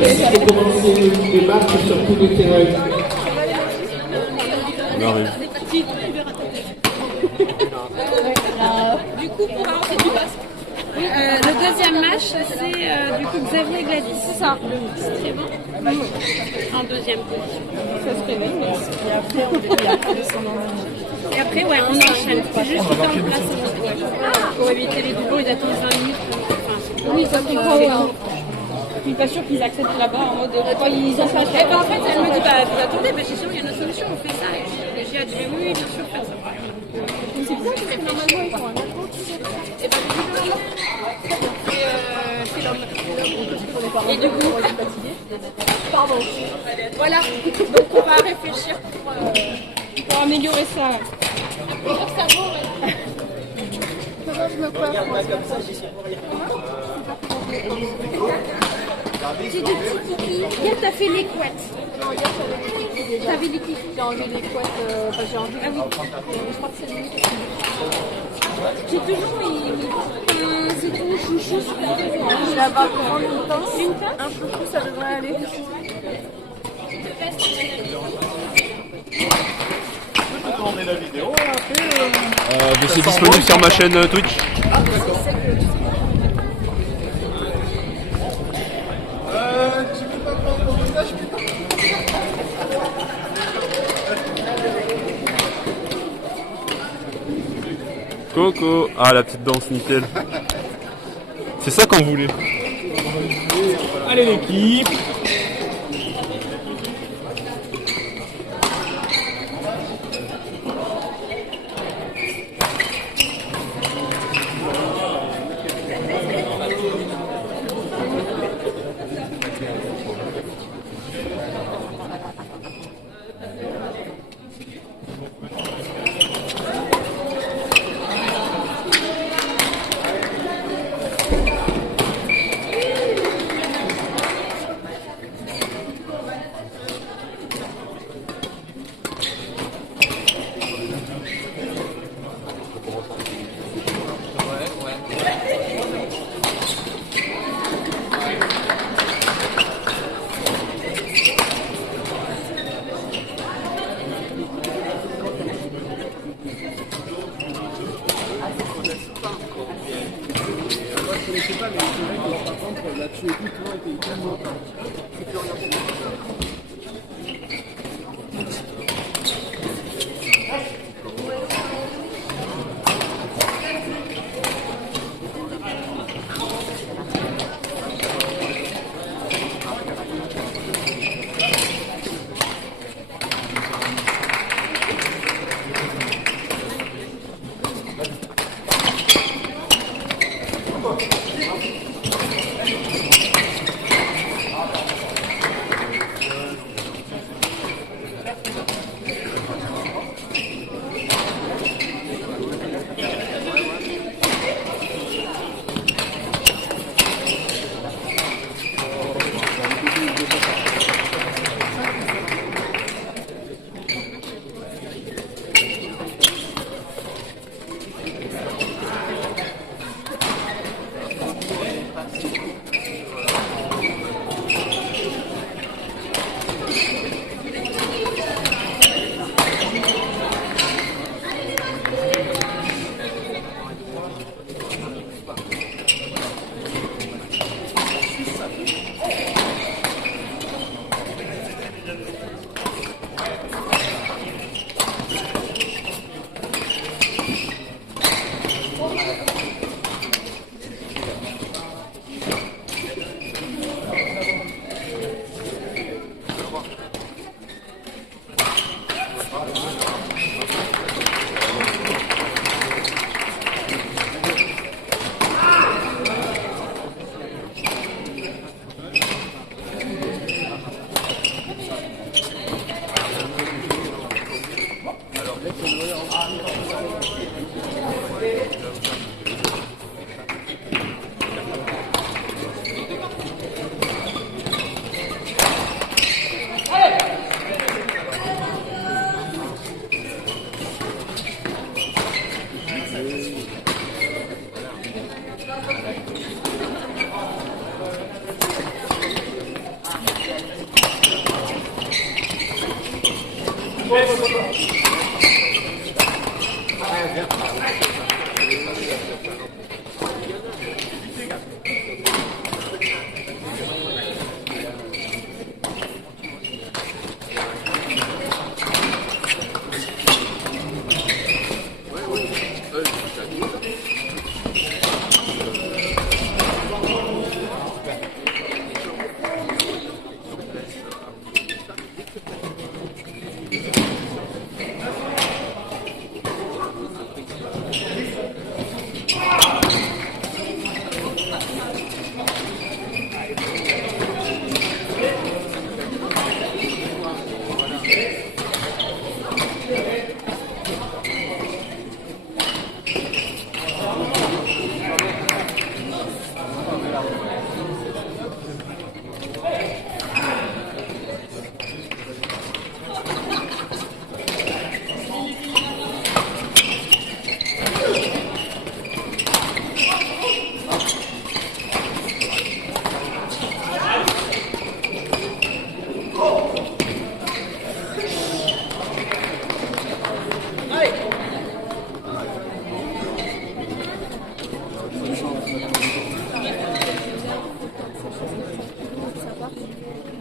Merci de commencer les matchs sur tous les terrains. On arrive. Du coup, pour avancer du basque. Le deuxième match, c'est du coup Xavier Gladys. C'est ça. C'est bon. En deuxième position. Ça se réveille, Et après, ouais, on enchaîne. C'est juste tout en place pour éviter les doublons. Ils attendent 20 minutes. oui, ça fait quoi, je suis pas sûre qu'ils acceptent là-bas en mode quand ils ont pas fait. En fait, elle me dit bah vous attendez, mais sinon il y a une autre solution, on fait ça. Et j'ai dit oui, bien sûr, faire ça. C'est bizarre parce que normalement ils font un accro, tu sais. Et ben c'est l'homme. Et du coup, Pardon. voilà. Donc on va réfléchir Pour améliorer ça. pour cerveau. Comment je me coiffe j'ai des petits kikis. Hier, t'as fait les couettes. Non, hier j'avais des kikis déjà. T'avais les kikis. J'ai enlevé les couettes, enfin j'ai enlevé. Ah oui. Je crois que c'est le mieux. J'ai toujours mis c'est tout chouchou sur la tête. Je vais avoir comment une pince. Une pince. Un chouchou, ça devrait aller. On met la vidéo et après. Mais c'est disponible sur ma chaîne Twitch. Tu veux pas prendre ton visage, putain? Coco. Ah, la petite danse, nickel. C'est ça qu'on voulait. Allez l'équipe.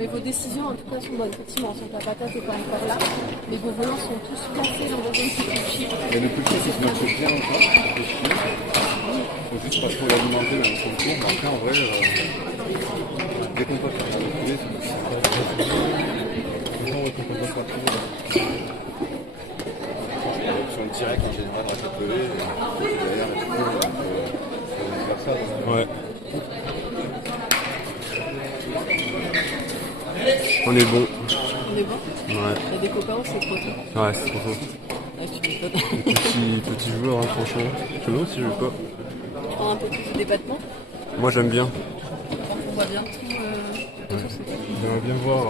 Mais vos décisions, en tout cas, sont bonnes. Effectivement, sur la patate n'est pas encore là. Mais vos volants sont tous placés dans vos zones psychiques. Mais le plus c'est que notre bien encore. Il faut juste pas trop l'alimenter dans son tour. Mais après, en vrai, dès qu'on peut faire la poulet, c'est pas vrai. Quand on peut faire tout. Sur le direct, en général, on va peler. Derrière, la poulet, on va faire ça. Ouais. On est bon. On est bon? Ouais. Il y a des copains ou c'est trop tôt? Ouais, c'est trop tôt. Ouais, tu m'étonnes. Petit joueur, hein, franchement. Je sais pas si je veux pas. Tu prends un peu plus de débattement? Moi j'aime bien. On voit bien tout. J'aimerais bien voir.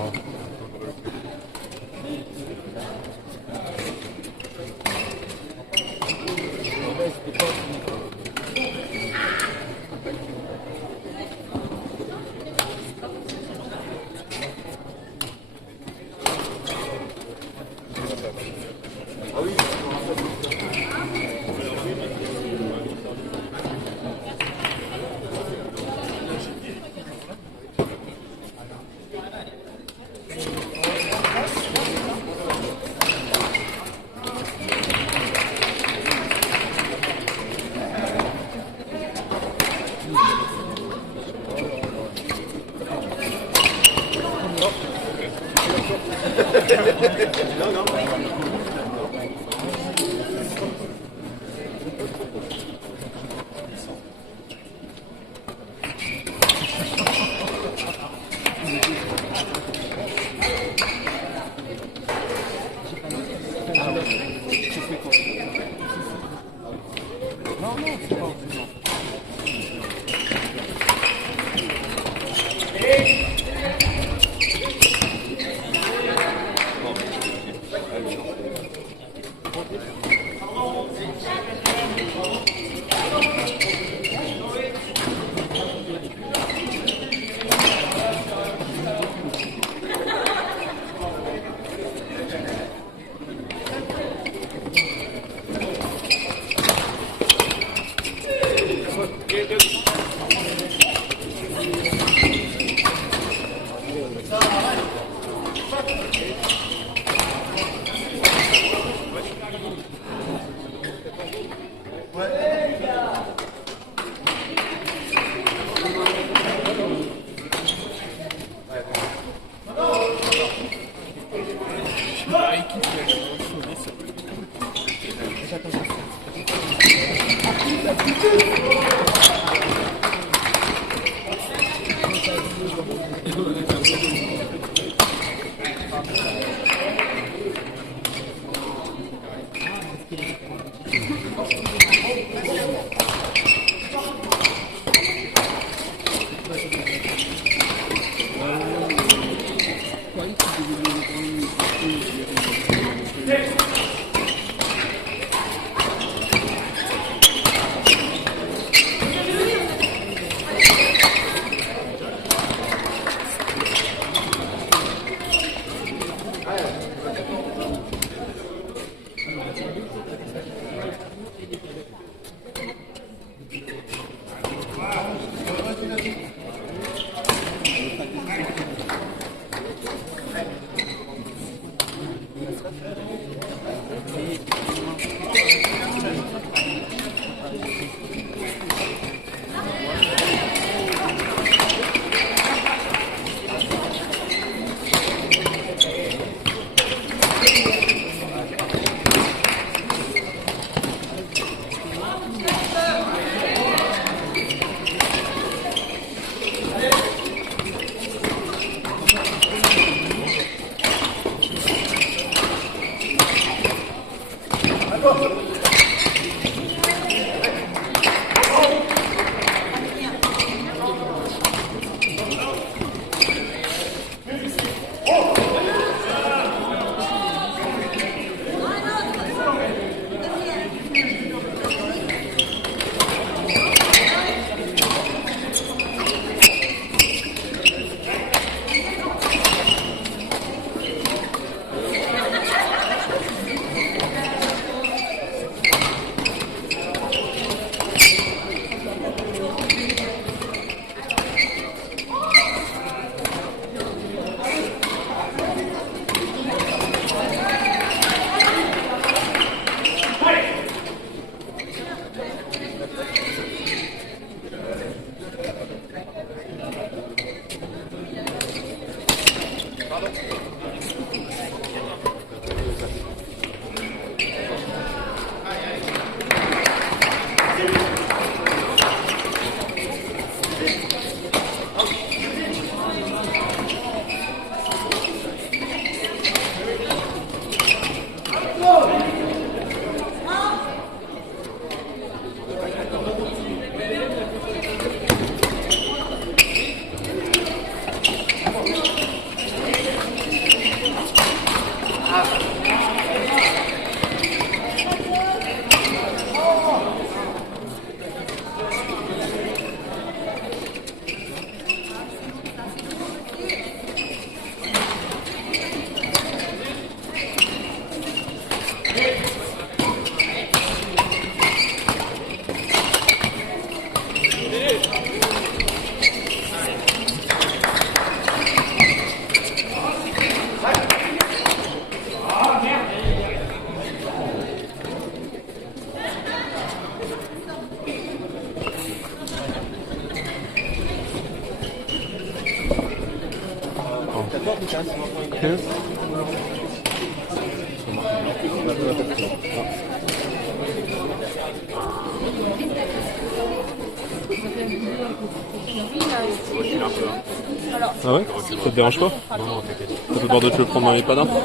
Ah ouais? Ça te dérange pas? Non, t'inquiète. Ça peut de te le prendre dans les padins? Donc en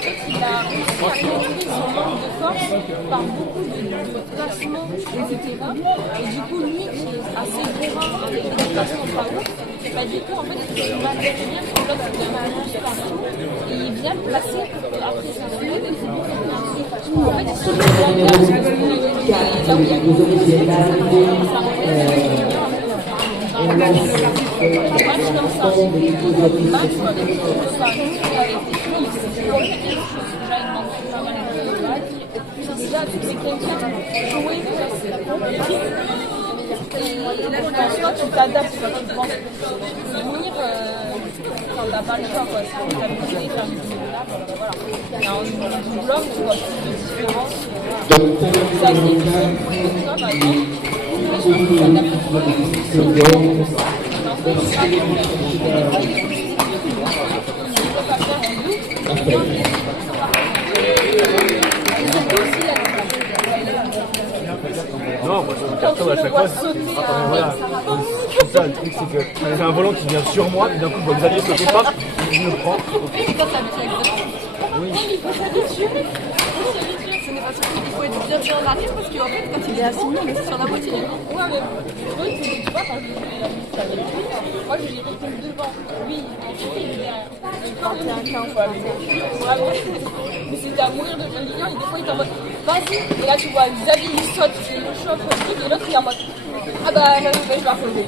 fait, il a réussi à réduire son manque de force par beaucoup de placements, etc. Et du coup, lui, qui est assez gros avec des placements par haut, bah, du coup, en fait, il va derrière son bloc de manche partout et il vient le placer après sa fenêtre et c'est bon, ça fait un peu. En fait, c'est là où il y a ça match comme ça, le match dans les petits de Paris avec des filles, c'est pour quelque chose que j'aille dans pas mal de là, déjà, c'est quelqu'un qui jouer, c'est la première équipe. Et pour toi, tu t'adaptes, tu penses venir quand t'as pas le choix, quoi. Si t'as bougé, t'as bougé là, voilà. Et en du bloc, tu vois plus de différence. Ça, c'est une fois, par exemple, je pense que tu t'adaptes. Non, moi je me cartonne à chaque fois. Voilà. C'est ça le truc, c'est que j'ai un volant qui vient sur moi, et d'un coup je vois Xavier sauter pas, je me prends. Oui. Ce n'est pas sûr qu'il faut être bien raté parce qu'en fait, quand il est assis, on est sur la moitié. Ouais, mais le truc, c'est que tu vois, quand je l'ai vu, moi je l'ai répondu devant. Lui, il est derrière. Vraiment, mais c'était à mourir de Julien, et des fois il est en mode vas-y, et là tu vois Xavier il saute, il le chope, et l'autre il est en mode ah bah je vais la relever.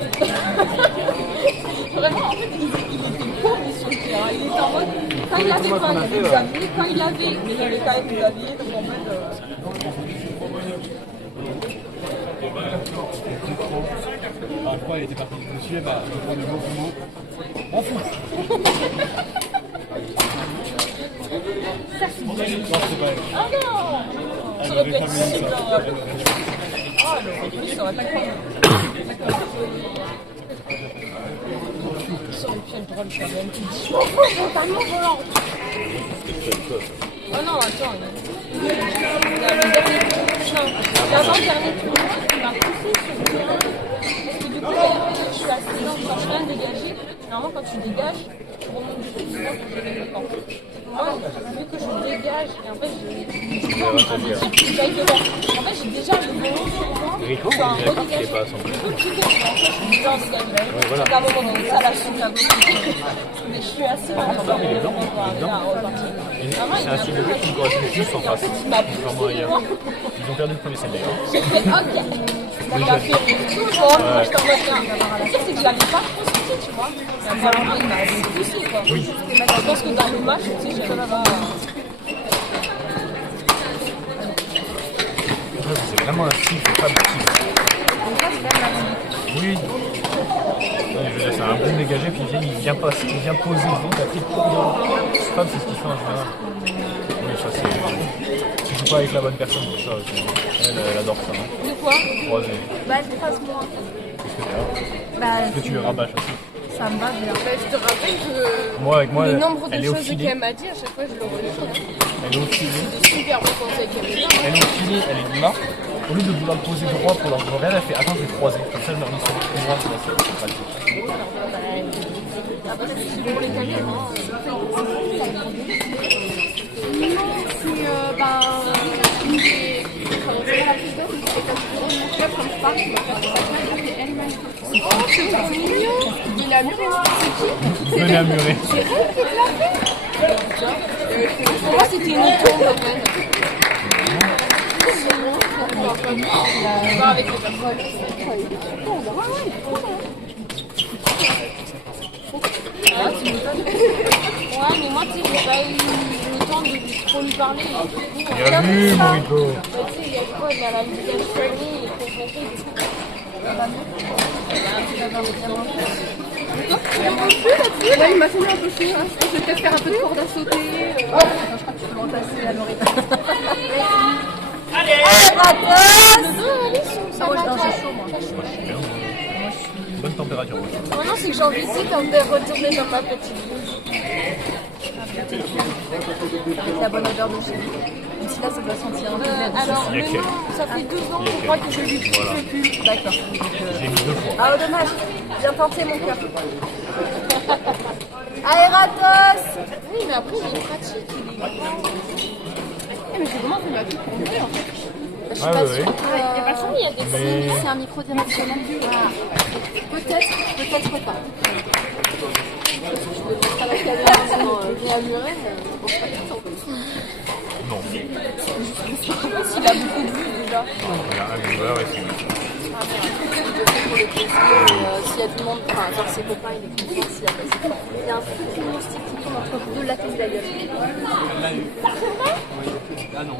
Vraiment, en fait, il était paumé sur le terrain, il était en mode quand il avait pas, il y avait Xavier, quand il avait, mais il y avait quand même Xavier, donc en fait. Ah, je crois qu'il était parti de suivre, bah, je prends le mot. On fout. Ça c'est bien. Non, c'est pas elle. Ah non! Ça aurait pu être super. Ah non, lui ça aurait pas été. Ça aurait pu être drôle quand même. Tu dis, je m'en fous, je veux pas mon volant. Oh non, attends. L'avant-dernier tournoi, il m'a poussé sur le terrain. Parce que du coup, je suis assise dans le chemin dégagé. Normalement, quand tu dégages, tu remontes du coup du moins pour gérer le temps. Moi, vu que je dégage, et en fait, j'aille devant. En fait, j'ai déjà le volant sur moi. Rico, sur un il est d'accord qu'il redégagé. est pas à 100%. Je peux quitter, mais en fait, je suis déjà en dégagé. voilà. Donc, à un moment donné, ça lâche sur la bloque. Mais je suis assez mal à mais les dents, c'est un style de jeu qui me correspond plus en face. Vraiment ailleurs. Ils ont perdu le premier set d'ailleurs. j'ai fait ok. Ça m'a fait tout le monde. Moi, je t'en vois bien. Le pire, c'est que je l'avais pas trop sauté, tu vois. Ça m'a poussé, quoi. Je pense que dans le match, tu sais, j'avais pas. C'est vraiment un style qui est pas petit. Oui. Ouais, je veux dire, c'est un bon dégagé, puis il vient poser le dos, après il court dans. Je crois que c'est ce qu'il fait en général. Oui, ça c'est. Tu joues pas avec la bonne personne pour ça aussi. Elle adore ça. De quoi? Croisé. Bah, elle trace moins. Bah, Est-ce que tu le rabâches aussi? ça me va bien. Bah, je te rappelle que Moi, avec moi, le nombre de elle est au choses filet. qu'elle m'a dit, à chaque fois, je le redis. Elle est au filet. C'est super bon conseil qu'elle me donne. Elle est au filet, elle est là. Au lieu de vouloir le poser droit pour leur regarder, elle fait attends, je vais croiser. Comme ça, je leur dis sur le droit, c'est pratique. Pour les gagner, non, c'est bah, une des. Quand on la plus belle, c'est comme mon club, quand je parle, je me fais elle-même. Oh, c'est trop mignon! Il a muré, c'est qui? Venez à murer. C'est elle qui te l'a fait? Pour moi, c'était une tombe, en fait. Pas avec les personnes. Ah, tu m'étonnes. Ouais, mais moi, tu sais, j'ai pas eu le temps de trop lui parler. Bien vu, Morito. Bah, tu sais, il y a quoi? Il y a la musique de training, il est confronté et tout. Ouais, il m'a fait un peu chaud, hein. Je pense que je vais peut-être faire un peu de corde à sauter. Je crois que tu peux m'entasser à l'oreille. Allez, ça va, j'ai chaud, moi. Bonne température. Maintenant, c'est que j'ai envie de retourner dans ma petite bouche. Avec la bonne odeur de chez nous. D'ici là, ça doit sentir un peu bien. Alors, Il y a le quel nom, ça fait 2 ans, je crois que je lui Voilà. fais plus. D'accord. J'ai mis 2 fois. Ah, oh, dommage. Bien tenté, mon cœur. Aératos! Oui, mais après, il est pratique, il est grand. Eh, mais c'est comment qu'on a tout pour nous, en fait. Je suis Ah, pas oui, sûre. oui. Il y a pas ça, il y a des Mais C'est un micro directionnel. Ah. Peut-être pas. Je vais montrer à la caméra sans bien allurer, mais je pense pas qu'il s'en peut. non. Je sais pas s'il a beaucoup de vues déjà. Il y a un viewer et c'est Pour les plaisirs, s'il y a du monde, enfin, genre ses copains, il est content, s'il y a pas ses copains. Il y a un fucking moustique qui tourne entre deux latins de la gueule. Ah non.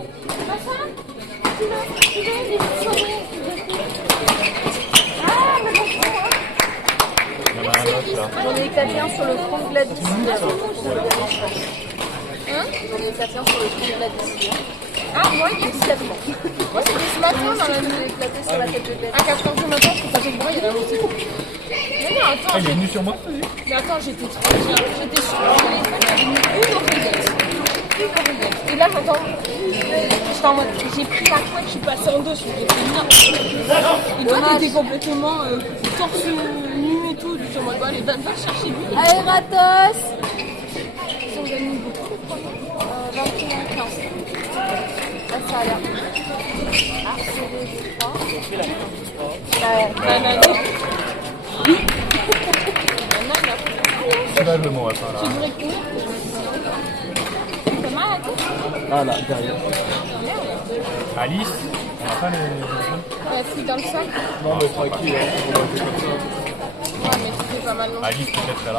Il y en a un autre là. J'en ai éclaté un sur le front de Gladys. Hein? J'en ai éclaté un sur le front de Gladys. Ah, moi, il y a Discrètement. Moi, c'était ce matin dans la J'en ai éclaté sur la tête de Gladys. À 4h du matin, je pas fait de bruit, il y avait un petit. Mais non, attends, Elle est venue sur moi. mais attends, j'étais tranquille, j'étais sur le téléphone, il y avait une oreillette. Et là, j'entends. J'étais en mode, j'ai pris la couette, je suis passée en deux, je suis non. Et toi, t'étais complètement torse nu et tout, je suis en mode, bon, allez, va chercher lui. Aératos! Ils ont gagné beaucoup, 21 15. Là, ça a l'air. Harcelé, je crois. C'est là le mot à ça là. Tu devrais courir. T'as mal à la tête? Ah là, derrière. Alice, on n'a pas les. Fouille dans le sac. Non, mais tranquille, on va faire comme ça. Ouais, mais tu fais pas mal non plus. Alice, peut-être qu'elle a.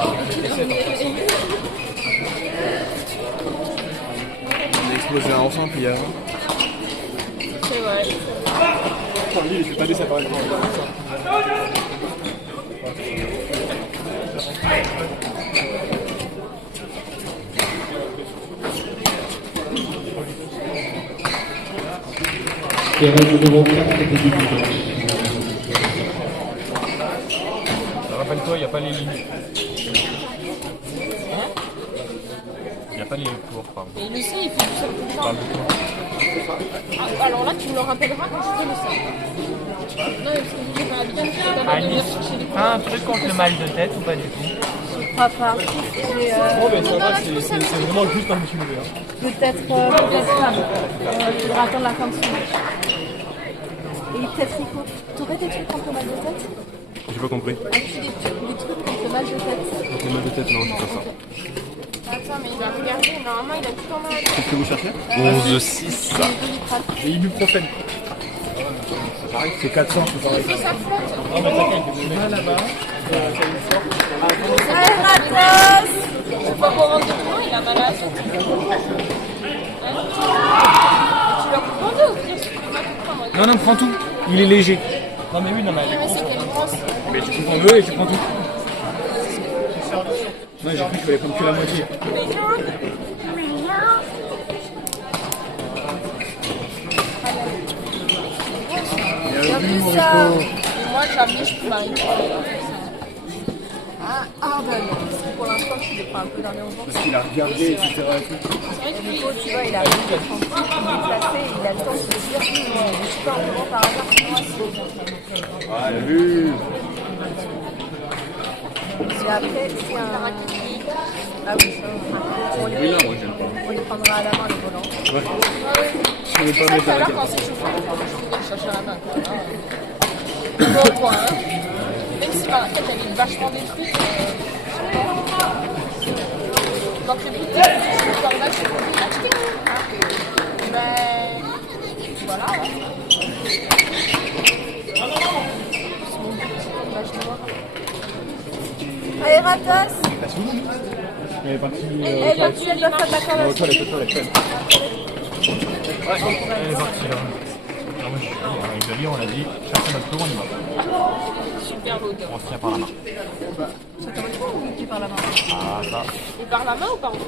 On a explosé un ensemble hier. C'est vrai. Putain, lui, il fait pas des appareils. Terrain numéro 4 du dimanche. Rappelle-toi, il n'y a pas les lignes. Il n'y a pas les tours, pardon. Et il le sait, il fait tout ça tout le temps. Parle du tour. Ah, alors là, tu me le rappelleras quand je fais le sac. Non, parce que j'aimerais bien que tu vas venir Alice, chercher les t'as un truc contre le mal de tête ou pas du tout? Je crois pas. J'ai Bon, ben ça va, c'est vraiment juste un petit levé. Hein. peut-être pas. Il faudra attendre la fin de ce match. Et peut-être Rico. T'aurais des trucs contre le mal de tête? J'ai pas compris. As-tu des trucs contre le mal de tête? Donc le mal de tête, non, c'est pas ça. Attends, mais il va regarder. Normalement, il a tout en mal. Qu'est-ce que vous cherchez 11,6. Et ibuprofène. C'est 400, c'est pareil. Ah, mais t'inquiète, je mets là-bas. Je peux pas rendre de moi, il a mal à la tête. Tu leur prends deux ou pire, tu peux pas tout prendre. Non, non, prends tout. Il est léger. Non, mais oui, non, mais Mais c'est qu'elle est grosse. mais tu prends deux et tu prends tout. Ouais, j'ai cru qu'il fallait prendre que la moitié. Bien vu ça. Moi, jamais je peux m'arrêter. Ah, ben non. Pour l'instant, je les prends un peu dans les rebonds. Parce qu'il a regardé, etc. C'est vrai que Nico, Tu vois, il arrive tranquille, déplacé, il a le temps de se dire je suis pas en courant par hasard, moi c'est. Ah, elle a vu. Et après, c'est un. Ah oui, ça, on Oui, les, non, moi j'aime pas. on les prendra à la main, les volants. Je ne c'est pas ça mettre tout à à la l'heure quand c'est chauffé. Je vais chercher la main. Bon, quoi, hein. Même si par la tête, elle est vachement détruite. Donc, le but, c'est que je suis là, je suis acheté. Ben. Voilà, hein. Aératos. Elle est partie. Elle va tuer, elle doit faire de la corde. Elle est partie là. Alors, moi, avec Xavier, on a dit chercher notre tour, on y va. Super l'odeur. On se tient par la main. Ça te retrouve ou tu par la main? Ah, ça. Et par la main ou par Par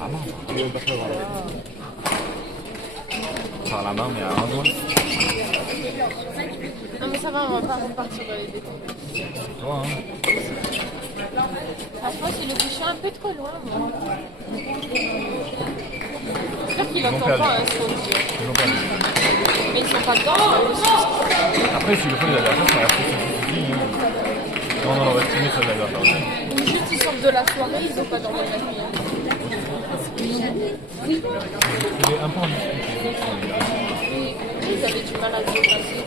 la main. Par la main, mais à un doigt. Non, mais ça va, on va pas repartir dans les détails. C'est toi, hein. Franchement, c'est le bouchon un peu trop loin, moi. J'espère qu'il entend perdu. pas un son. Ils ont perdu. Mais ils sont pas dedans aussi. Après, si le fond, il a de la chance, on va faire ce qu'il dit. Non, non, on va estimer ça, il va faire aussi. Ou juste ils sortent de la soirée, ils ont pas dormi la nuit. Hein. Il est un peu en difficulté. Ils avaient du mal à se dépasser.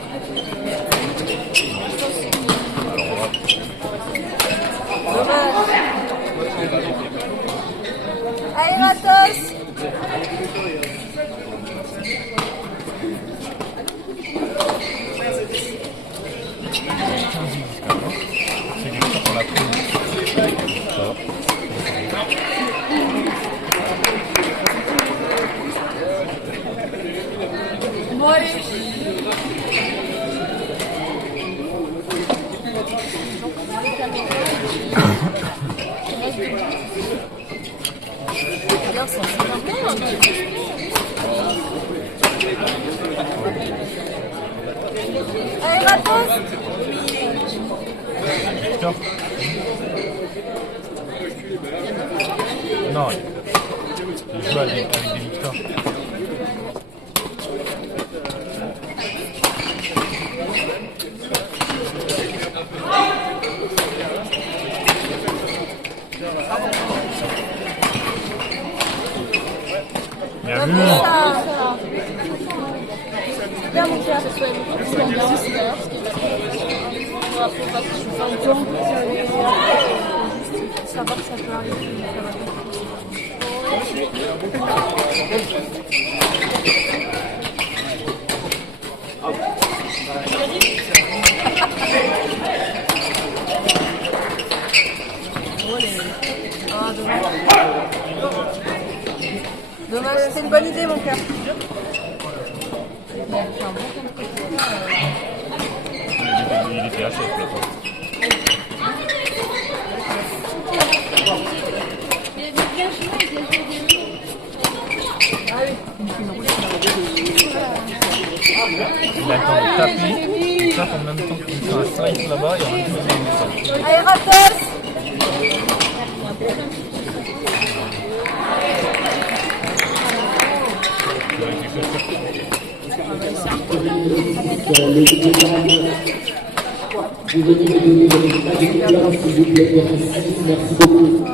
Aératos. C'est du pour la première. Ça va. Bon, allez. Aératos. Victor. Non, il joue avec des Victor. Bien vu. Bien, mon frère, c'est soit une grosse bien aussi d'ailleurs, parce qu'il va faut pas que je fasse un jour. Savoir que ça peut arriver. Ah, dommage. Dommage, c'est une bonne idée, mon cœur. Il était assez avec plateau. Il a le temps de taper, il tape en même temps qu'il fait un slice là-bas et en même temps il fait une descente. Aératos. Il aurait été fait. Vous venez de donner le résultat des couleurs, s'il vous plaît. Merci beaucoup.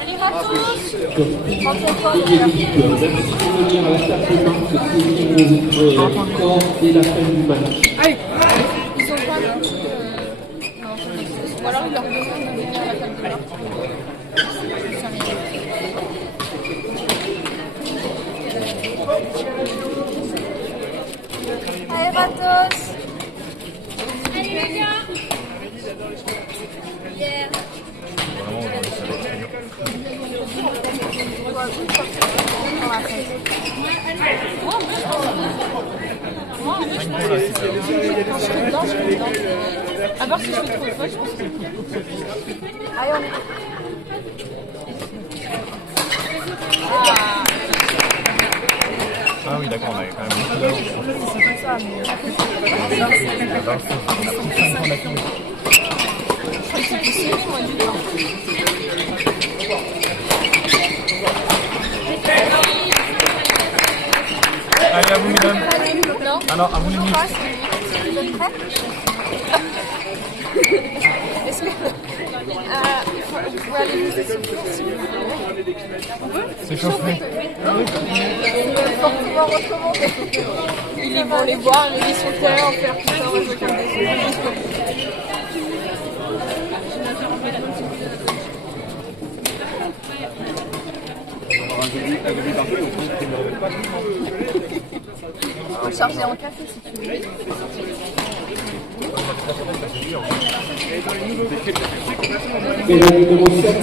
Allez, Matos! Merci de venir à la table de marque pour soutenir votre corps dès la fin du match. Ils sont pas non plus. Non, ou alors ils leur demandent de venir à la table de marque. Allez, Matos! Allez les gars. Yeah. Moi, en vrai, je pense que quand je serai dedans, je serai dedans. À part si je fais trop de fois, je pense que. Allez, on est. Ah oui, d'accord, on avait quand même beaucoup d'avance. C'est pas ça, mais. Je crois que c'était serré, moi, du temps. Allez, à vous, mesdames. Non? Alors, à vous, les mix. Vous êtes prêts? Est-ce que. Vous pouvez aller vous essouffler, s'il vous plaît? C'est chauffé. Fortement recommandé. Ils vont les voir, les discuter, en faire tout ça, on va se faire des on peut charger en café si tu veux.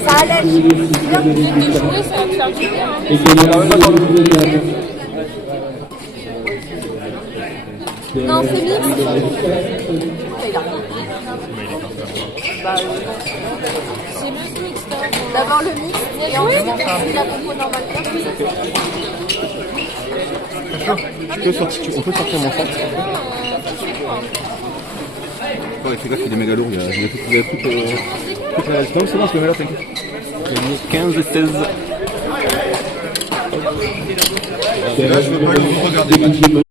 Ça allait. Bien de jouer, ça va me faire du bien. Non, c'est mix. C'est le mix. D'abord le mix et ensuite la compo normale. On peut sortir mon sac. Ouais, c'est gaffe, il est méga lourd. Il y a toute la non, c'est bon, je le mets là, t'inquiète. 15 et 16. Là, je veux pas le regarder.